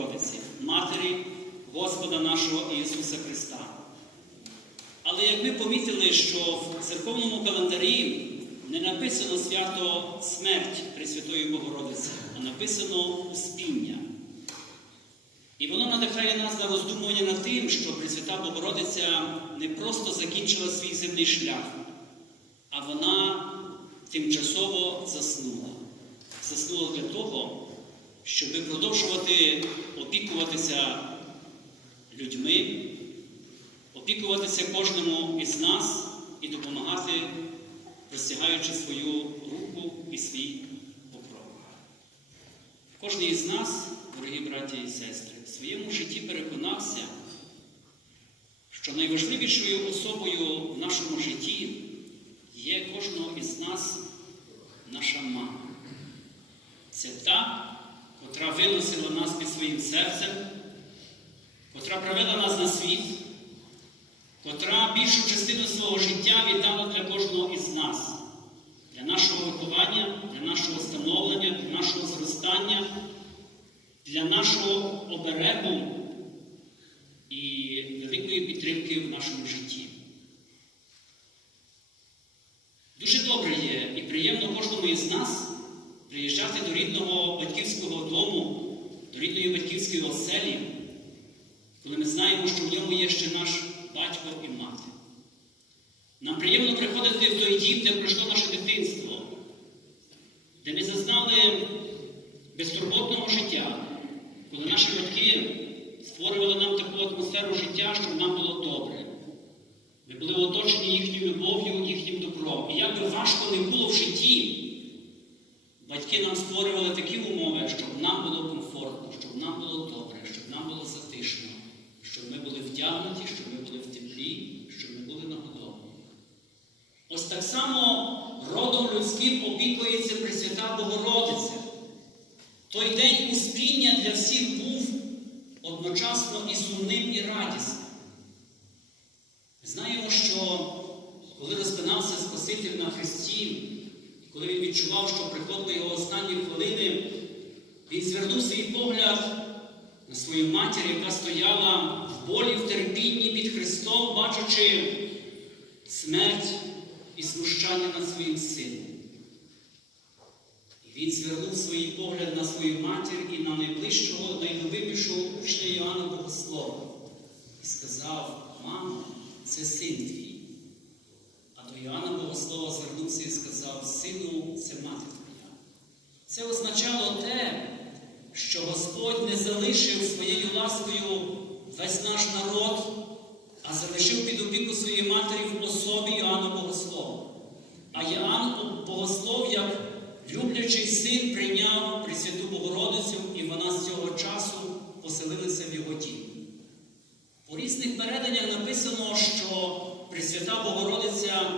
Богородиці, Матері Господа нашого Ісуса Христа. Але як ми помітили, що в церковному календарі не написано свято смерть Пресвятої Богородиці, а написано Успіння. І воно надихає нас на роздумування над тим, що Пресвята Богородиця не просто закінчила свій земний шлях, а вона тимчасово заснула. Заснула для того, щоб продовжувати опікуватися людьми, опікуватися кожному із нас і допомагати, простягаючи свою руку і свій покров. Кожен із нас, дорогі браті і сестри, в своєму житті переконався, що найважливішою особою в нашому житті є кожного із нас наша мама. Це та, котра виносила нас під своїм серцем, котра привела нас на світ, котра більшу частину свого життя віддала для кожного із нас, для нашого виховання, для нашого становлення, для нашого зростання, для нашого оберегу і великої підтримки в нашому житті. Дуже добре є і приємно кожному із нас приїжджати до рідного батьківського дому, до рідної батьківської оселі, коли ми знаємо, що в ньому є ще наш батько і мати. Нам приємно приходити в той дім, де пройшло наше дитинство, де ми зазнали безтурботного життя, коли наші батьки створювали нам таку атмосферу життя, щоб нам було добре. Ми були оточені їхньою любов'ю, їхнім добром. І як би важко не було в житті, батьки нам створювали такі умови, щоб нам було комфортно, щоб нам було добре, щоб нам було затишно, щоб ми були вдягнуті, щоб ми були в теплі, щоб ми були нагодовані. Ось так само родом людським опікується Пресвята Богородиця. Той день успіння для всіх був одночасно і сумним, і радісним. Знаємо, що коли розпинався Спаситель на Христі, коли він відчував, що приходили його останні хвилини, він звернув свій погляд на свою матір, яка стояла в болі, в терпінні під Христом, бачачи смерть і знущання над своїм сином. І він звернув свій погляд на свою матір і на найближчого, найлюбимішого учня Іоанна Богослова і сказав, мамо, це син твій. До Іоанна Богослова звернувся і сказав, сину, це мати твоя. Це означало те, що Господь не залишив своєю ласкою весь наш народ, а залишив під опіку своєї матері в особі Іоанна Богослова. А Іоанн Богослов, як люблячий син, прийняв Пресвяту Богородицю, і вона з цього часу поселилася в його дім. У різних переданнях написано, що Пресвята Богородиця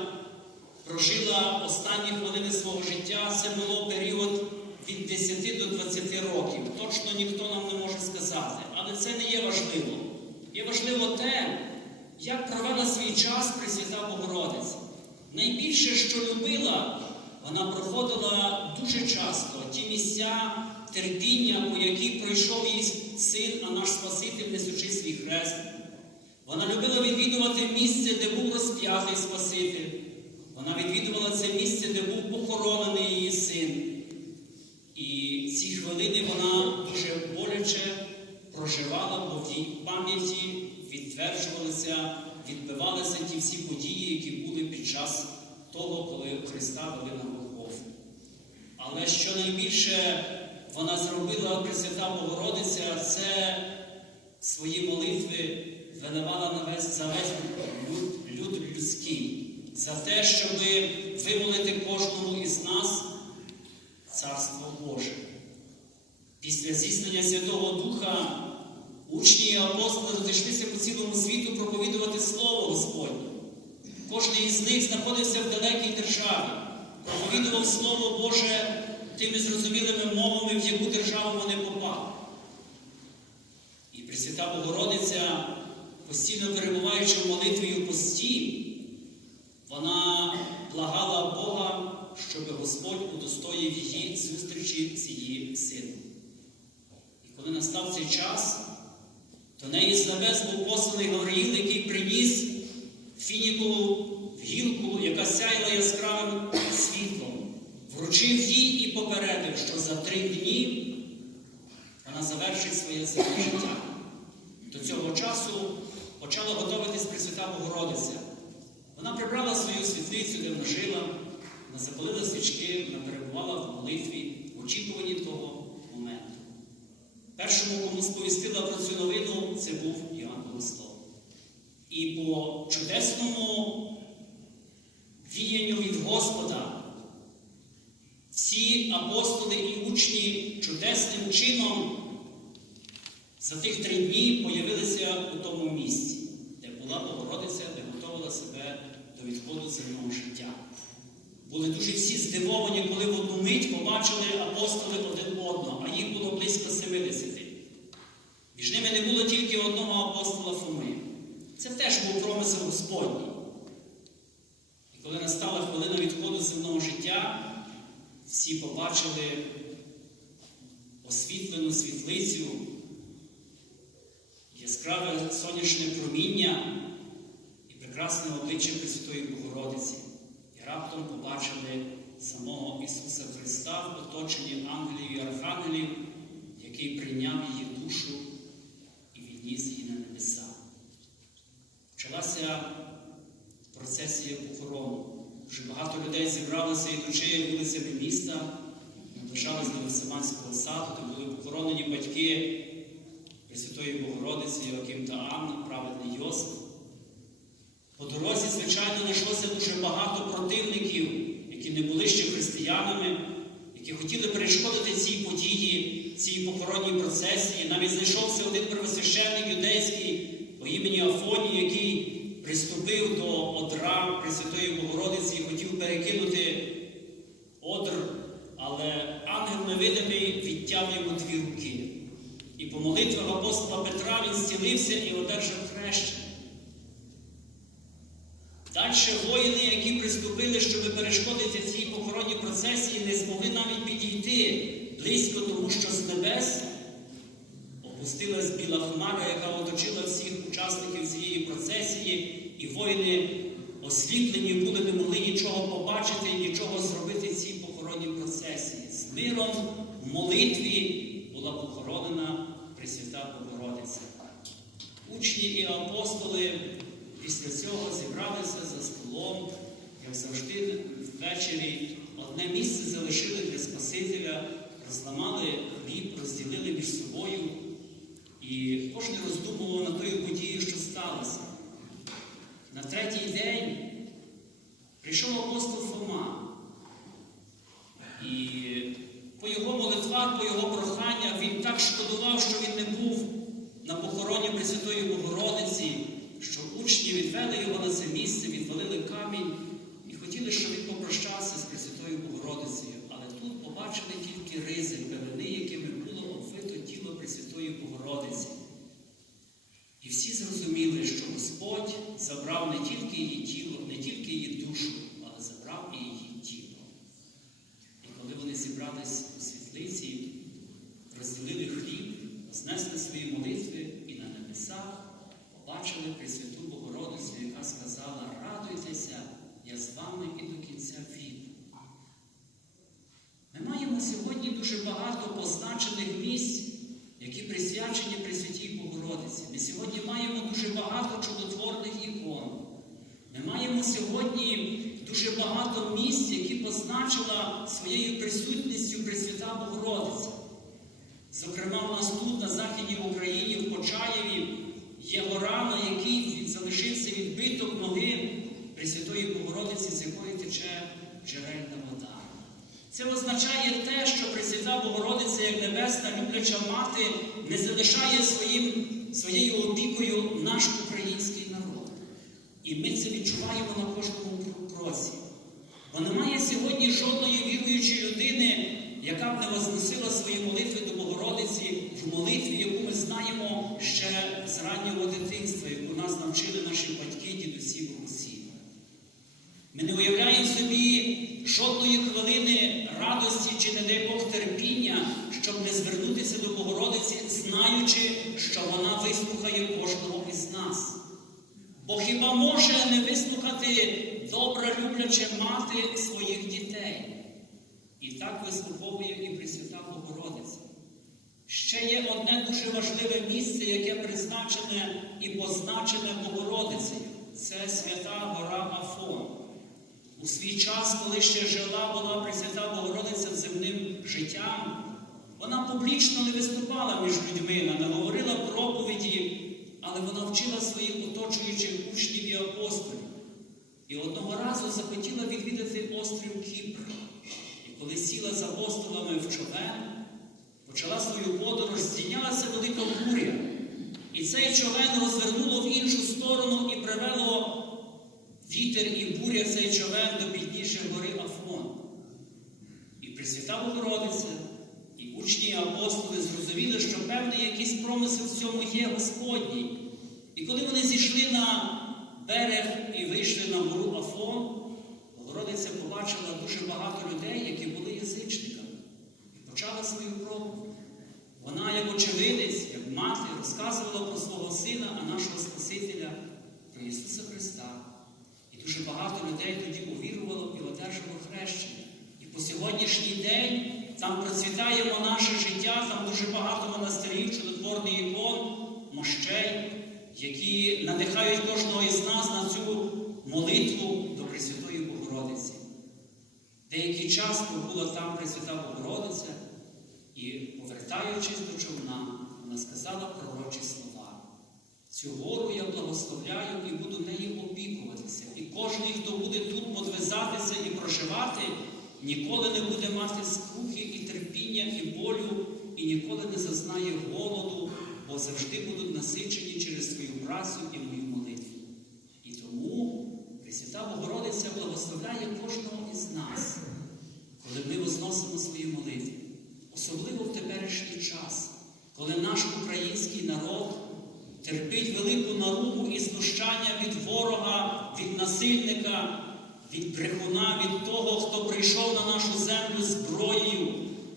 прожила останні хвилини свого життя. Це було період від 10 до 20 років. Точно ніхто нам не може сказати. Але це не є важливо. Є важливо те, як провела свій час Пресвята Богородиця. Найбільше, що любила, вона проходила дуже часто ті місця терпіння, по яких пройшов її син, а наш Спаситель, несучи свій хрест. Вона любила відвідувати місце, де був розп'ятий Спаситель. Вона відвідувала це місце, де був похоронений її син. І ці хвилини вона дуже боляче проживала, бо в її пам'яті відтверджувалися, відбивалися ті всі події, які були під час того, коли Христа вели на Голгофу. Але що найбільше вона зробила Пресвята Богородиця, це свої молитви виливала на весь за весь люд, люд людський, за те, щоб вимолити кожному із нас Царство Боже. Після зіснення Святого Духа учні і апостоли розійшлися по цілому світу проповідувати Слово Господнє. Кожен із них знаходився в далекій державі, проповідував Слово Боже тими зрозумілими мовами, в яку державу вони попали. І Пресвята Богородиця, постійно перебуваючи в молитві і в пості, вона благала Бога, щоб Господь удостоїв її зустрічі з її сином. І коли настав цей час, до неї з небес був посланий Гавриїл, який приніс фінікову гілку, яка сяяла яскравим світлом, вручив їй і попередив, що за три дні вона завершить своє земне життя. До цього часу почала готуватись Пресвята Богородиця. Вона прибрала свою світлицю, де вона жила, вона запалила свічки, вона перебувала в молитві, в очікуванні того моменту. Першому, кому сповістила про цю новину, це був Іоанн Богослов. І по чудесному віянню від Господа всі апостоли і учні чудесним чином за тих три дні появилися у тому місці, де була Богородиця, де готувала себе до відходу земного життя. Були дуже всі здивовані, коли в одну мить побачили апостоли один одного, а їх було близько 70. Між ними не було тільки одного апостола Фоми. Це теж був промисел Господній. І коли настала хвилина відходу земного життя, всі побачили освітлену світлицю, яскраве сонячне проміння і прекрасне обличчя Пресвятої Богородиці. І раптом побачили самого Ісуса Христа в оточенні ангелів і архангелів, який прийняв її душу і відніс її на небеса. Почалася процесія похорону. Дуже багато людей зібралися, ідучи вулицями міста, наближались до Гефсиманського саду, де були похоронені батьки Пресвятої Богородиці, Йоаким та Анна, праведний Йосиф. По дорозі, звичайно, знайшлося дуже багато противників, які не були ще християнами, які хотіли перешкодити цій події, цій похоронній процесії. Навіть знайшовся один первосвященник юдейський по імені Афоній, який приступив до одра Пресвятої Богородиці і хотів перекинути одр, але ангел невидимий відтяв йому дві руки. І по молитвах апостола Петра він зцілився і одержав хрещення. Далі воїни, які приступили, щоб перешкодити цій похоронній процесії, не змогли навіть підійти близько, тому що з небес опустилась біла хмара, яка оточила всіх учасників цієї процесії, і воїни осліплені були, не могли нічого побачити і нічого зробити в цій похоронній процесії. З миром в молитві була похоронена Пресвята Богородиця. Учні і апостоли після цього зібралися за столом, як завжди, ввечері одне місце залишили для Спасителя, розламали хліб, розділили між собою, і кожен роздумував над тою подією, що сталося. На третій день прийшов апостол Фома. І по його молитвах, по його проханнях він так шкодував, що він на Пресвятої Богородиці, що учні відвели його на це місце, відвалили камінь і хотіли, щоб він попрощався з Пресвятою Богородицею. Але тут побачили тільки ризи, певини, якими було обвито тіло Пресвятої Богородиці. І всі зрозуміли, що Господь забрав не тільки її тіло, не тільки її душу, але забрав і її тіло. І коли вони зібрались у світлиці, розділили хліб, знесли свої молитви і на небесах побачили Пресвяту Богородицю, яка сказала: Радуйтеся, я з вами і до кінця віку. Ми маємо сьогодні дуже багато позначених місць, які присвячені Пресвятій Богородиці. Ми сьогодні маємо дуже багато чудотворних ікон. Ми маємо сьогодні дуже багато місць, які позначила своєю присутністю Пресвята Богородиця. Зокрема, у нас тут, на Західній Україні, в Почаєві, є гора, на якій залишився відбиток ноги Пресвятої Богородиці, з якої тече джерельна вода. Це означає те, що Пресвята Богородиця, як небесна любляча мати, не залишає своїм, своєю опікою наш український. І ми це відчуваємо на кожному кроці. Бо немає сьогодні жодної віруючої людини, яка б не возносила свої молитви до Богородиці в молитві, яку ми знаємо ще з раннього дитинства, яку нас навчили наші батьки, дідусі, бабусі. Ми не уявляємо собі жодної хвилини радості чи, не дай Бог, терпіння, щоб не звернутися до Богородиці, знаючи, що вона вислухає кожного із нас. Бо хіба може не вислухати добра любляча мати своїх дітей? І так вислуховує і Пресвята Богородиця. Ще є одне дуже важливе місце, яке призначене і позначене Богородицею. Це свята гора Афон. У свій час, коли ще жила була Пресвята Богородиця земним життям, вона публічно не виступала між людьми, не говорила проповіді, але вона вчила своїх оточуючих учнів і апостолів. І одного разу захотіла відвідати острів Кіпр. І коли сіла з апостолами в човен, почала свою подорож, здійнялася велика буря. І цей човен розвернуло в іншу сторону і привело вітер і буря цей човен до підніжжя гори Афон. І Пресвята Богородиця, учні і апостоли зрозуміли, що певний якийсь промисел в цьому є Господній. І коли вони зійшли на берег і вийшли на гору Афон, Богородиця побачила дуже багато людей, які були язичниками, і почала свою проповідь. Вона, як очевидець, як мати, розказувала про свого сина, а нашого Спасителя, про Ісуса Христа. І дуже багато людей тоді увірувало і одержало хрещення. І по сьогоднішній день там процвітає наше життя, там дуже багато монастирів, чудотворних ікон, мощей, які надихають кожного із нас на цю молитву до Пресвятої Богородиці. Деякий час пробула там Пресвята Богородиця, і, повертаючись до човна, вона сказала пророчі слова. Цю гору я благословляю і буду нею опікуватися. І кожен, хто буде тут подвизатися і проживати, ніколи не буде мати скрухи і терпіння, і болю, і ніколи не зазнає голоду, бо завжди будуть насичені через свою працю і мою молитву. І тому Пресвята Богородиця благословляє кожного із нас, коли ми возносимо свої молитви. Особливо в теперішній час, коли наш український народ терпить велику наругу і знущання від ворога, від насильника, від брехуна, від того, хто прийшов на нашу землю зброєю.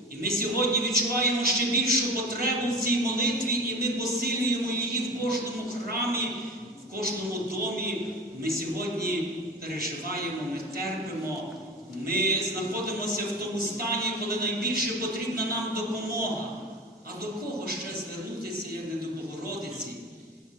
І ми сьогодні відчуваємо ще більшу потребу в цій молитві, і ми посилюємо її в кожному храмі, в кожному домі. Ми сьогодні переживаємо, ми терпимо. Ми знаходимося в тому стані, коли найбільше потрібна нам допомога. А до кого ще звернутися, як не до Богородиці?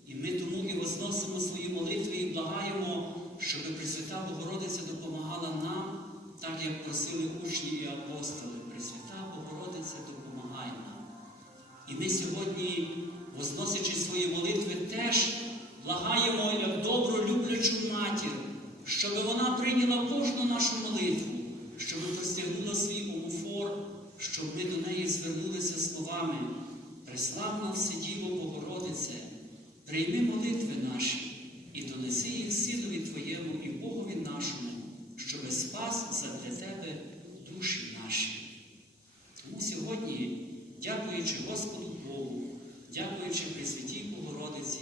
І ми тому і возносимо свої молитви і благаємо, щоб Пресвята Богородиця допомагала нам, так як просили учні і апостоли. Пресвята Богородиця допомагай нам. І ми сьогодні, возносячи свої молитви, теж благаємо як добру люблячу матір щоб вона прийняла кожну нашу молитву, щоб простягнула свій омофор, щоб ми до неї звернулися словами Преславна Вседіво Богородице, прийми молитви наші і донеси їх синові Твоєму і Богові нашому, щоби спас задля Тебе душі наші. Тому сьогодні, дякуючи Господу Богу, дякуючи Пресвятій Богородиці,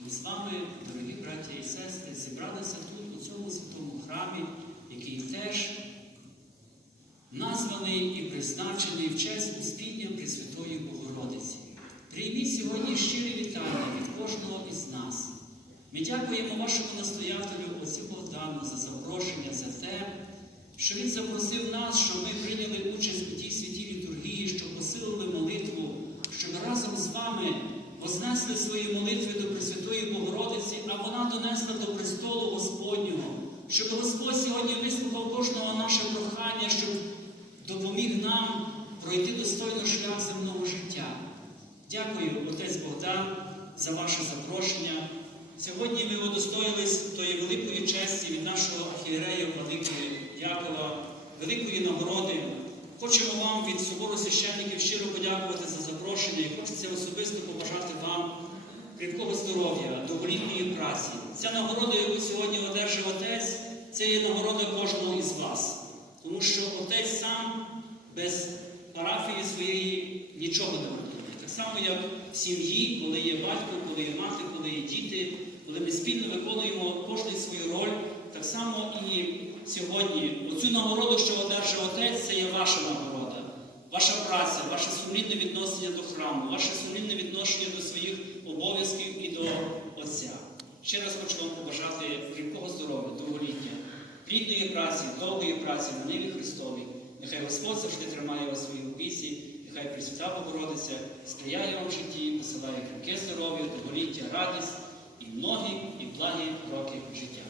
ми з вами, дорогі браття і сестри, зібралися тут, у цьому святому храмі, який теж названий і призначений в честь успіння Пресвятої Богородиці. Прийміть сьогодні щирі вітання від кожного із нас. Ми дякуємо вашому настоятелю отцю Богдану за запрошення, за те, що він запросив нас, щоб ми прийняли участь у тій святій літургії, щоб посилили молитву, щоб разом з вами вознесли свої молитви до Пресвятої Богородиці, а вона донесла до престолу Господнього, щоб Господь сьогодні вислухав кожного наше прохання, щоб допоміг нам пройти достойно шлях земного життя. Дякую, отець Богдан, за ваше запрошення. Сьогодні ми удостоїлись тої великої честі від нашого архієрея Владики Якова, великої нагороди. Хочемо вам від собору священників щиро подякувати за запрошення і хочеться особисто побажати вам кріпкого здоров'я, довголітньої праці. Ця нагорода, яку сьогодні одержав отець, це є нагорода кожного із вас. Тому що отець сам без парафії своєї нічого не робить. Так само, як в сім'ї, коли є батько, коли є мати, коли є діти, коли ми спільно виконуємо кожен свою роль, так само і сьогодні. Оцю нагороду, що одержав отець, це є ваша нагорода. ваша праця, ваше сумлінне відношення до храму, ваше сумлінне відношення до своїх обов'язків і до Отця. Ще раз хочу вам побажати кріпкого здоров'я, довголіття, плідної праці, довгої праці на ниві Христовій. Нехай Господь завжди тримає вас своїй опіці, нехай Пресвята Богородиця сприяє вам в житті, посилає кріпке здоров'я, довголіття, радість і многі і благі роки життя.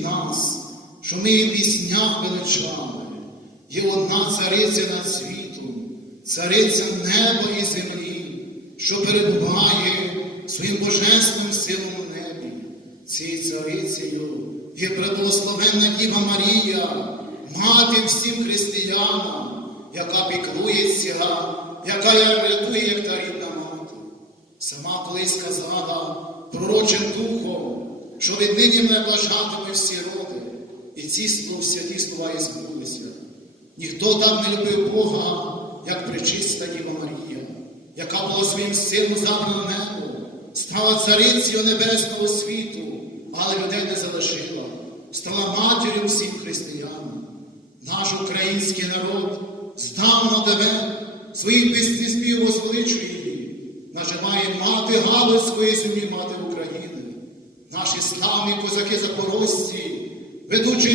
Нас, що ми в піснях величали. Є одна цариця над світом, цариця неба і землі, що перебуває своїм божественним силом у небі. Цією царицею є преблагословенна Діва Марія, мати всім християнам, яка піклується, яка рятує, як та рідна мати. Сама колись сказала пророчим духом, що віднині блажатиме всі роди, і ці святі слова і збулися. Ніхто так не любив Бога, як пречиста Діва Марія, яка була своїм сином забрана небо, стала царицею небесного світу, але людей не залишила, стала матір'ю всім християнам. Наш український народ здавна тебе своїх пісні спів возвеличує її, нажимає мати Галицької землі, мати України. Наші славні козаки запорожці, ведучи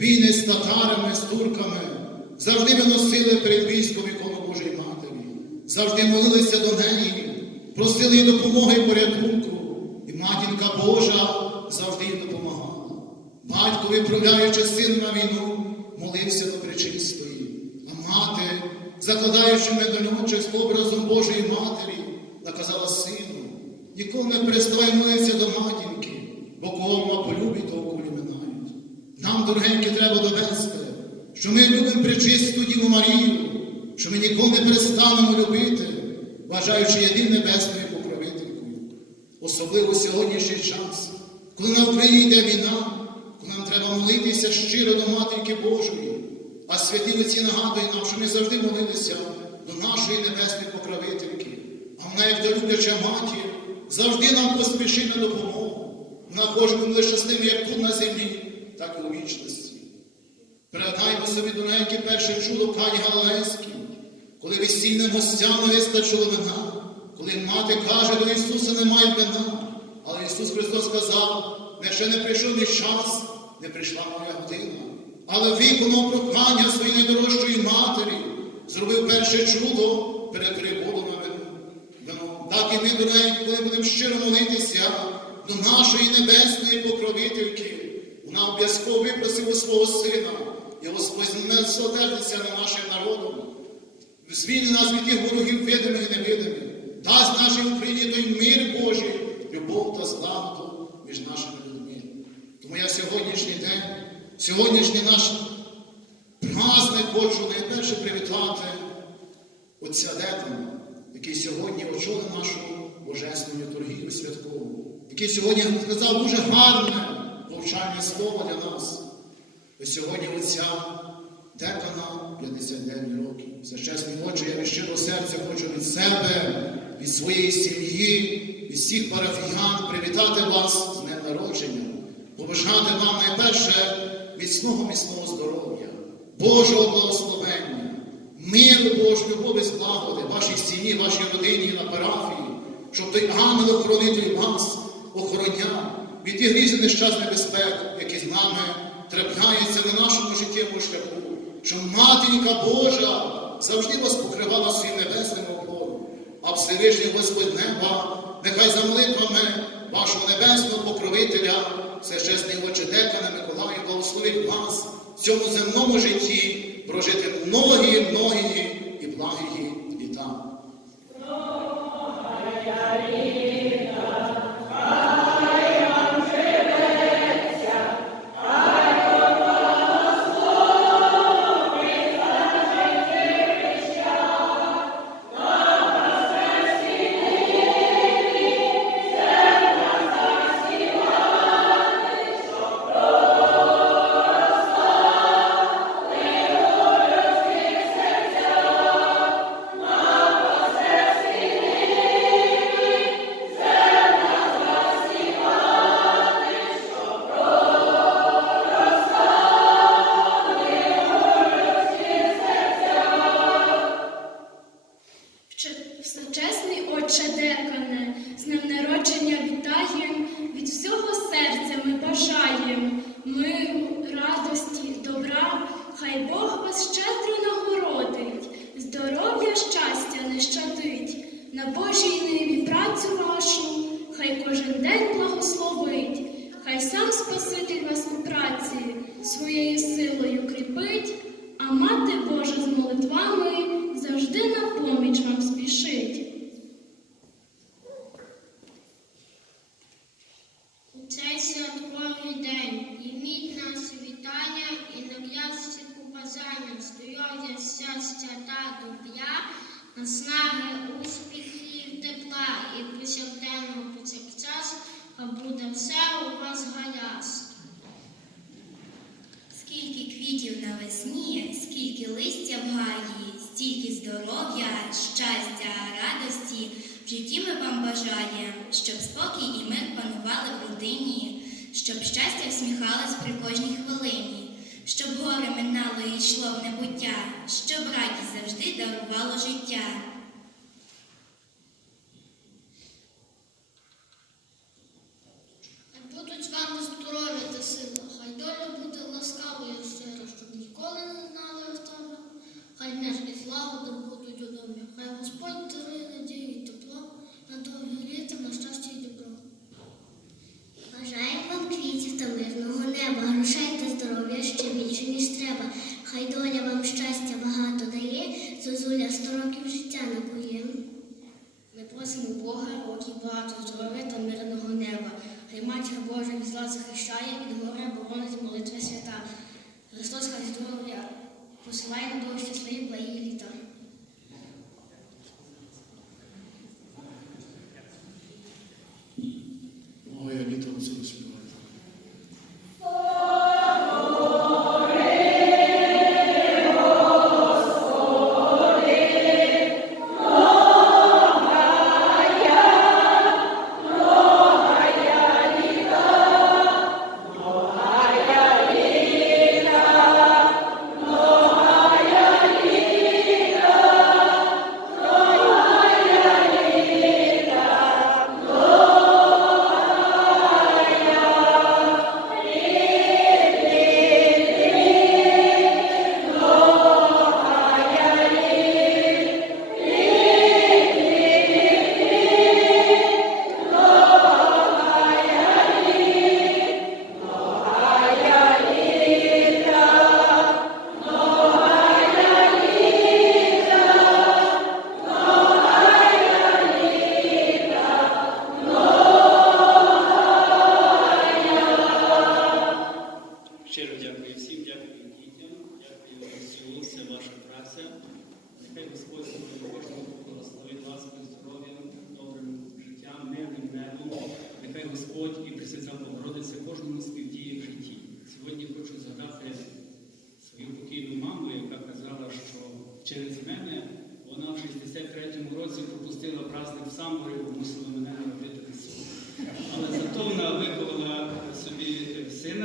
війни з татарами, з турками, завжди виносили перед військом ікону Божої Матері, завжди молилися до неї, просили її допомоги і порятунку, і матінка Божа завжди їм допомагала. Батько, відправляючи сина на війну, молився до пречистої, а мати, закладаючи медальончик з образом Божої Матері, наказала сину, ніколи не переставай молитися до матінки, бо кого ма полюбить, того кулі. Нам, дорогенькі, треба довести, що ми любимо пречисту Діву Марію, що ми ніколи не перестанемо любити, вважаючи єдиним небесною покровителькою. Особливо сьогоднішній час, коли на Україні йде війна, коли нам треба молитися щиро до Матінки Божої, а святі отці нагадують нам, що ми завжди молилися до нашої небесної покровительки. А вона, як та любляча матір, завжди нам поспішить на допомогу. Хоче ми лише з ними як тут на землі, так і у вічності. Пригадаймо собі доненьке перше чудо в Кані коли весільним гостям вистачило вина, коли мати каже до Ісуса немає вина, але Ісус Христос сказав, не ще не прийшов мій час, не прийшла моя година. Але виконав прохання своєї найдорожчої матері, зробив перше чудо, на вино. вино. Так і ми, дорогі, коли будемо щиро молитися до нашої небесної покровительки, вона обов'язково випросила свого сина, і Господь не содержиться над нашим народом. Звільни нас від тих ворогів видимих і невидимих. Дасть нашій Україні той мир Божий, любов та злагоду між нашими людьми. Тому я сьогоднішній день, сьогоднішній наш праздник хочу найперше привітати отця Детана, який сьогодні очолив нашу божественну літургію святкову, який сьогодні сказав дуже гарне повчальне слово для нас. І сьогодні отця Декана 59 років. За чесні очі я від щирого серця хочу від себе, від своєї сім'ї, від всіх парафіян привітати вас з днем народження, побажати вам найперше міцного міцного здоров'я, Божого благословення, миру Божу, любові злагоди, вашій сім'ї, вашій родині на парафії, щоб той ангел-охоронитель вас охороняв від тих різних нещасних небезпек, які з нами трапляється на нашому життєвому шляху, що матінка Божа завжди вас покривала своїм небесним опором, а Всевишній Господь неба, нехай за молитвами вашого небесного покровителя, всечесний очедека на Миколая, благословить вас в цьому земному житті прожити многі, многі і благі літа. Хай сам Спаситель вас у праці своєю силою кріпить, а мати Божа з молитвами завжди на поміч вам спішить. У цей святковий день іміть нас вітання і нав'язці побажання, здоров'я, щастя та добра, наснаги, успіхів, тепла і повсякденного повсякчас, а буде все у вас гаразд. Скільки квітів навесні, скільки листя в гаї, стільки здоров'я, щастя, радості в житті ми вам бажаємо, щоб спокій і мир панували в родині, щоб щастя всміхалось при кожній хвилині, щоб горе минало і йшло в небуття, щоб радість завжди дарувало життя. Будуть з вами здоров'я та сила, хай доля буде ласкавою і щира, щоб ніколи не знали розтора. Хай мир і злагода будуть у домі, хай Господь дарує надію і тепло, на довгі літа, на щастя і добро. Бажаємо вам квітів та неба, грошей здоров'я ще більше, ніж треба. Хай доля вам щастя багато дає, зозуля сто років життя напоє. Ми просимо Бога років багато здоров'я та мирного неба. Хай матір Божа від зла захищає, від горя боронить молитви свята. Христос хай здоров'я посилає на довгі щасливі благі літа.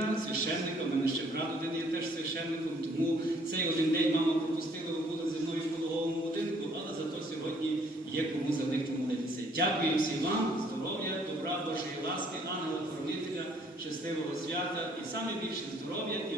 Сина, священника, в мене ще брат один є теж священником, тому цей один день мама пропустила, була зі мною в пологовому будинку, але зато сьогодні є кому за них помолитися. Дякую всім вам, здоров'я, добра, Божої ласки, ангела-хранителя, щасливого свята і саме більше здоров'я і